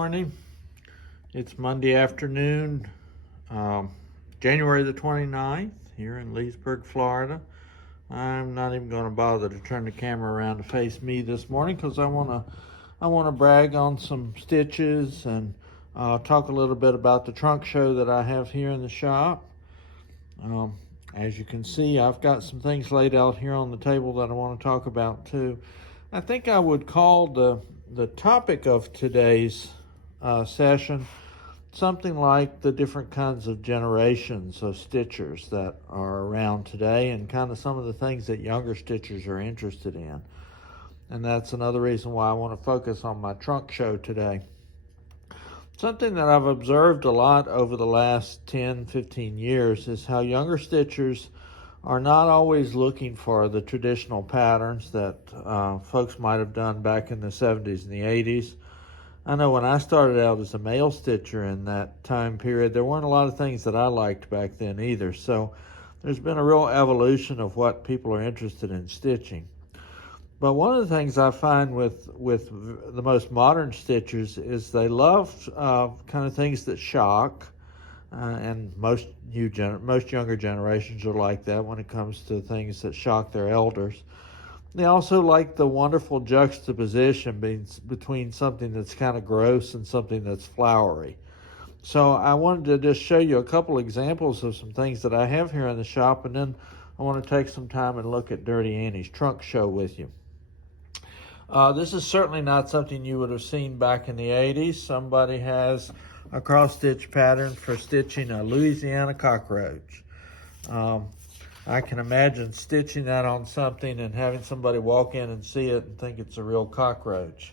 morning. It's Monday afternoon, January the 29th here in Leesburg, Florida. I'm not even going to bother to turn the camera around to face me this morning because I want to brag on some stitches and talk a little bit about the trunk show that I have here in the shop. As you can see, I've got some things laid out here on the table that I want to talk about too. I think I would call the topic of today's session something like the different kinds of generations of stitchers that are around today and kind of some of the things that younger stitchers are interested in. And that's another reason why I want to focus on my trunk show today. Something that I've observed a lot over the last 10, 15 years is how younger stitchers are not always looking for the traditional patterns that folks might have done back in the 70s and the 80s. I know when I started out as a male stitcher in that time period, there weren't a lot of things that I liked back then either. So there's been a real evolution of what people are interested in stitching. But one of the things I find with the most modern stitchers is they love kind of things that shock, and most younger generations are like that when it comes to things that shock their elders. They also like the wonderful juxtaposition between something that's kind of gross and something that's flowery. So I wanted to just show you a couple examples of some things that I have here in the shop, and then I want to take some time and look at Dirty Annie's trunk show with you. This is certainly not something you would have seen back in the 80s. Somebody has a cross-stitch pattern for stitching a Louisiana cockroach. I can imagine stitching that on something and having somebody walk in and see it and think it's a real cockroach.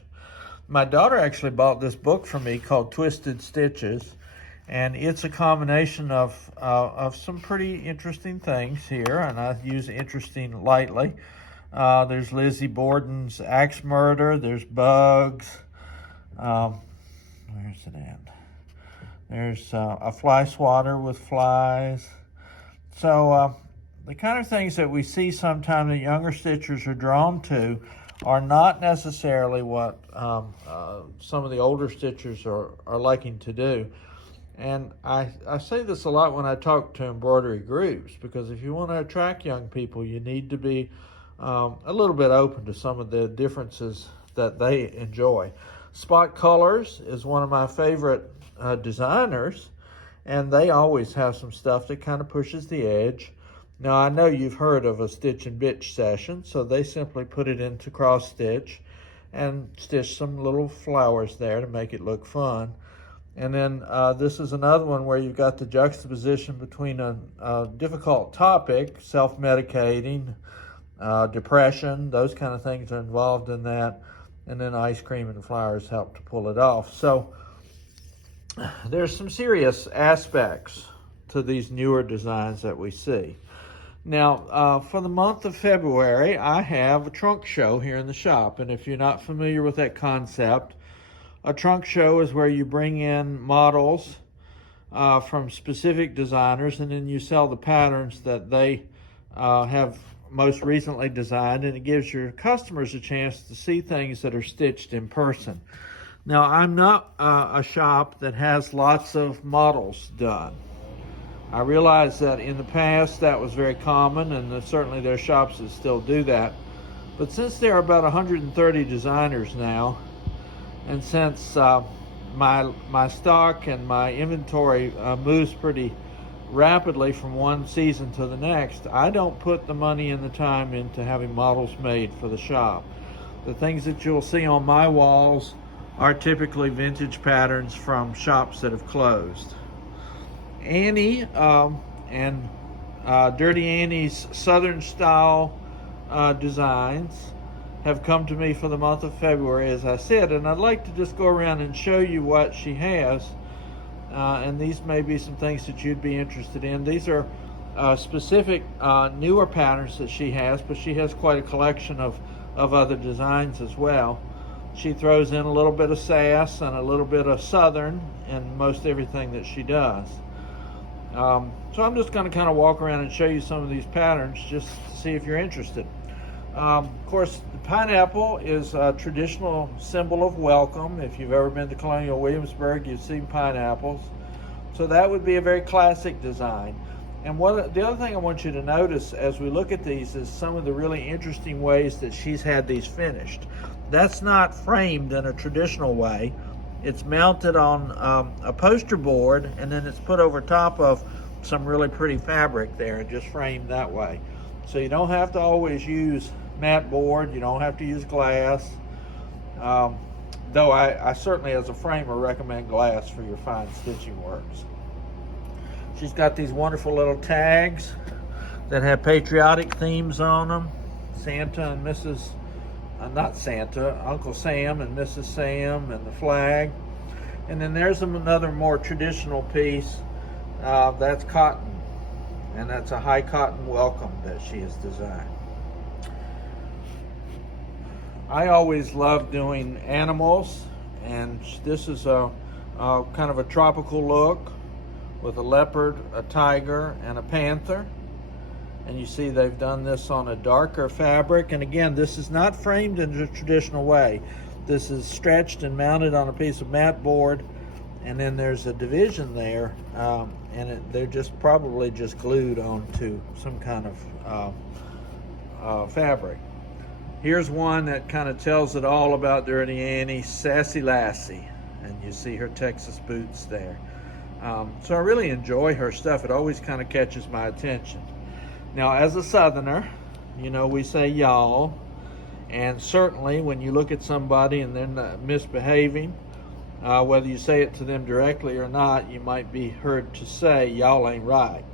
My daughter actually bought this book for me called Twisted Stitches, and it's a combination of some pretty interesting things here, and I use interesting lightly. There's Lizzie Borden's Axe Murder. There's bugs. Where's it at? There's a fly swatter with flies. So the kind of things that we see sometimes that younger stitchers are drawn to are not necessarily what some of the older stitchers are liking to do. And I say this a lot when I talk to embroidery groups, because if you want to attract young people, you need to be a little bit open to some of the differences that they enjoy. Spot Colors is one of my favorite designers, and they always have some stuff that kind of pushes the edge. Now, I know you've heard of a stitch and bitch session, so they simply put it into cross stitch and stitch some little flowers there to make it look fun. And then this is another one where you've got the juxtaposition between a difficult topic, self-medicating, depression, those kind of things are involved in that, and then ice cream and flowers help to pull it off. So there's some serious aspects to these newer designs that we see. Now, for the month of February, I have a trunk show here in the shop, and if you're not familiar with that concept, a trunk show is where you bring in models from specific designers, and then you sell the patterns that they have most recently designed, and it gives your customers a chance to see things that are stitched in person. Now, I'm not a shop that has lots of models done. I realize that in the past that was very common, and certainly there are shops that still do that. But since there are about 130 designers now, and since my stock and my inventory moves pretty rapidly from one season to the next, I don't put the money and the time into having models made for the shop. The things that you'll see on my walls are typically vintage patterns from shops that have closed. Annie and Dirty Annie's Southern style designs have come to me for the month of February, as I said, and I'd like to just go around and show you what she has. And these may be some things that you'd be interested in. These are specific newer patterns that she has, but she has quite a collection of other designs as well. She throws in a little bit of sass and a little bit of Southern in most everything that she does. So I'm just going to kind of walk around and show you some of these patterns just to see if you're interested. Of course, The pineapple is a traditional symbol of welcome. If you've ever been to Colonial Williamsburg, you've seen pineapples. So that would be a very classic design. And the other thing I want you to notice as we look at these is some of the really interesting ways that she's had these finished. That's not framed in a traditional way. It's mounted on a poster board, and then it's put over top of some really pretty fabric there and just framed that way. So you don't have to always use matte board, you don't have to use glass. Though I certainly as a framer recommend glass for your fine stitching works. She's got these wonderful little tags that have patriotic themes on them. Santa and Mrs. Not Santa, Uncle Sam and Mrs. Sam and the flag. And then there's another more traditional piece that's cotton. And that's a high cotton welcome that she has designed. I always love doing animals, and this is a kind of a tropical look with a leopard, a tiger, and a panther. And you see they've done this on a darker fabric. And again, this is not framed in the traditional way. This is stretched and mounted on a piece of matte board, and then there's a division there, and they're just probably just glued onto some kind of fabric. Here's one that kind of tells it all about Dirty Annie, Sassy Lassie, and you see her Texas boots there. So I really enjoy her stuff. It always kind of catches my attention. Now, as a Southerner, you know, we say y'all, and certainly when you look at somebody and they're not misbehaving, whether you say it to them directly or not, you might be heard to say, y'all ain't right.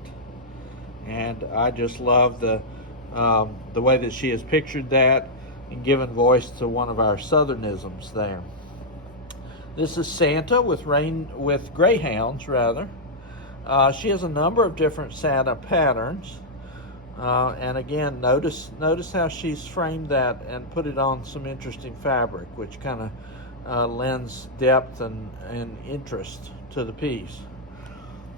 And I just love the way that she has pictured that and given voice to one of our Southernisms there. This is Santa with greyhounds, rather. She has a number of different Santa patterns. And again, notice how she's framed that and put it on some interesting fabric, which kind of lends depth and interest to the piece.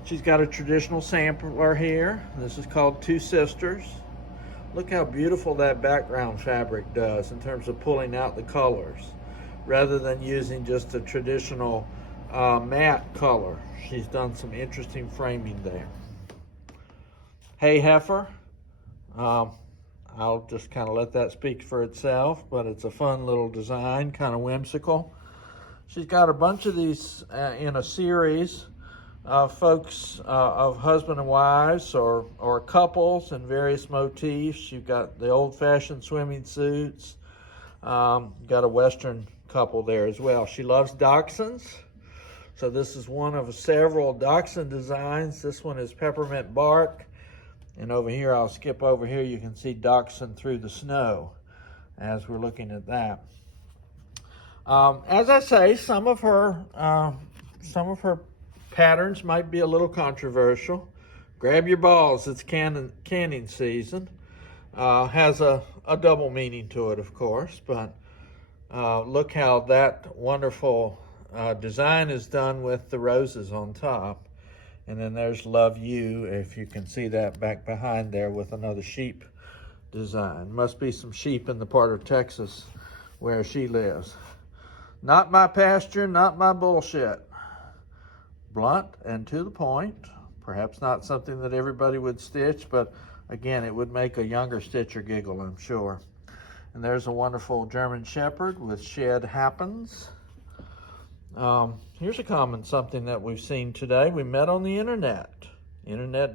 She's got a traditional sampler here. This is called Two Sisters. Look how beautiful that background fabric does in terms of pulling out the colors, rather than using just a traditional matte color. She's done some interesting framing there. Hey Heifer. I'll just kind of let that speak for itself, but it's a fun little design, kind of whimsical. She's got a bunch of these in a series of folks of husband and wives or couples in various motifs. You've got the old-fashioned swimming suits. Got a Western couple there as well. She loves dachshunds, so this is one of several dachshund designs. This one is peppermint bark. And over here, I'll skip over here, you can see dachshund through the snow as we're looking at that. As I say, some of her patterns might be a little controversial. Grab your balls, it's canning season. Has a double meaning to it, of course, but look how that wonderful design is done with the roses on top. And then there's Love You, if you can see that back behind there with another sheep design. Must be some sheep in the part of Texas where she lives. Not my pasture, not my bullshit. Blunt and to the point. Perhaps not something that everybody would stitch, but again, it would make a younger stitcher giggle, I'm sure. And there's a wonderful German Shepherd with Shed Happens. Here's a common something that we've seen today. We met on the internet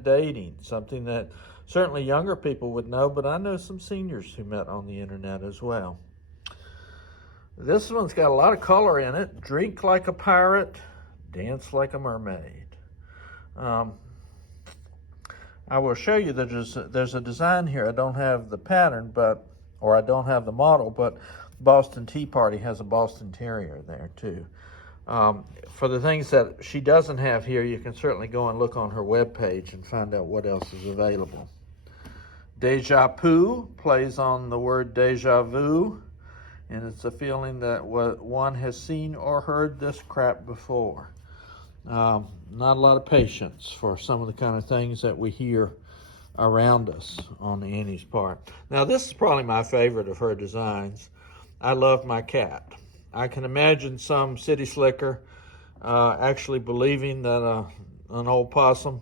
dating, something that certainly younger people would know, but I know some seniors who met on the internet as well. This one's got a lot of color in it. Drink like a pirate, dance like a mermaid. I will show you that there's a design here. I don't have the pattern, or I don't have the model, but Boston Tea Party has a Boston Terrier there too. For the things that she doesn't have here, you can certainly go and look on her webpage and find out what else is available. Deja Vu plays on the word deja vu, and it's a feeling that one has seen or heard this crap before. Not a lot of patience for some of the kind of things that we hear around us on Annie's part. Now, this is probably my favorite of her designs. I love my cat. I can imagine some city slicker actually believing that an old possum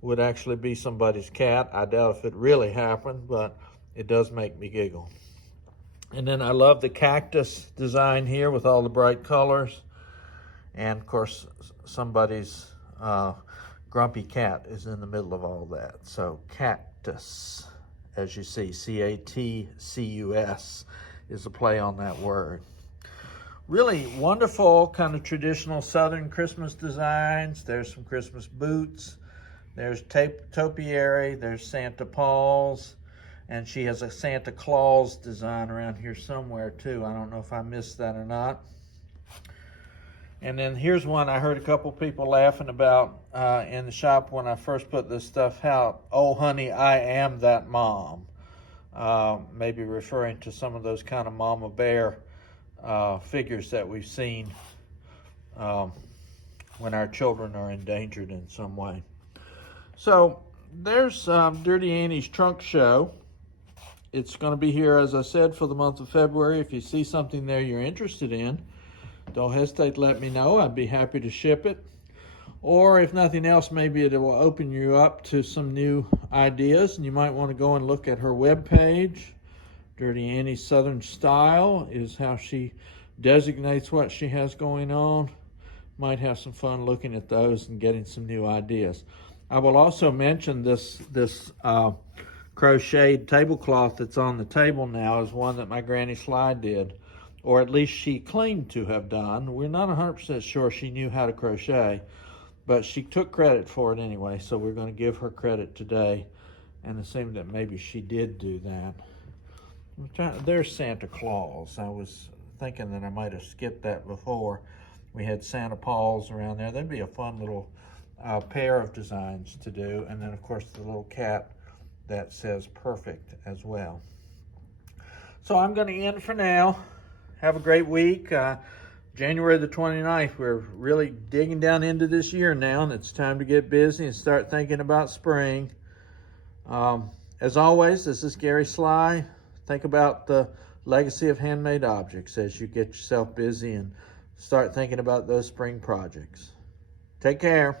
would actually be somebody's cat. I doubt if it really happened, but it does make me giggle. And then I love the cactus design here with all the bright colors. And of course, somebody's grumpy cat is in the middle of all that. So cactus, as you see, C-A-T-C-U-S is a play on that word. Really wonderful kind of traditional Southern Christmas designs. There's some Christmas boots. There's topiary. There's Santa Paws. And she has a Santa Claus design around here somewhere too. I don't know if I missed that or not. And then here's one I heard a couple people laughing about in the shop when I first put this stuff out. Oh, honey, I am that mom. Maybe referring to some of those kind of mama bear figures that we've seen when our children are endangered in some way. So there's Dirty Annie's Trunk Show. It's going to be here, as I said, for the month of February. If you see something there you're interested in, don't hesitate to let me know. I'd be happy to ship it. Or if nothing else, maybe it will open you up to some new ideas, and you might want to go and look at her webpage. Dirty Annie's Southern Style is how she designates what she has going on. Might have some fun looking at those and getting some new ideas. I will also mention this crocheted tablecloth that's on the table now is one that my Granny Sly did, or at least she claimed to have done. We're not 100% sure she knew how to crochet, but she took credit for it anyway, so we're going to give her credit today and assume that maybe she did do that. There's Santa Claus. I was thinking that I might have skipped that before. We had Santa Paws around there. That'd be a fun little pair of designs to do. And then, of course, the little cat that says perfect as well. So I'm going to end for now. Have a great week. January the 29th, we're really digging down into this year now, and it's time to get busy and start thinking about spring. As always, this is Gary Sly. Think about the legacy of handmade objects as you get yourself busy and start thinking about those spring projects. Take care.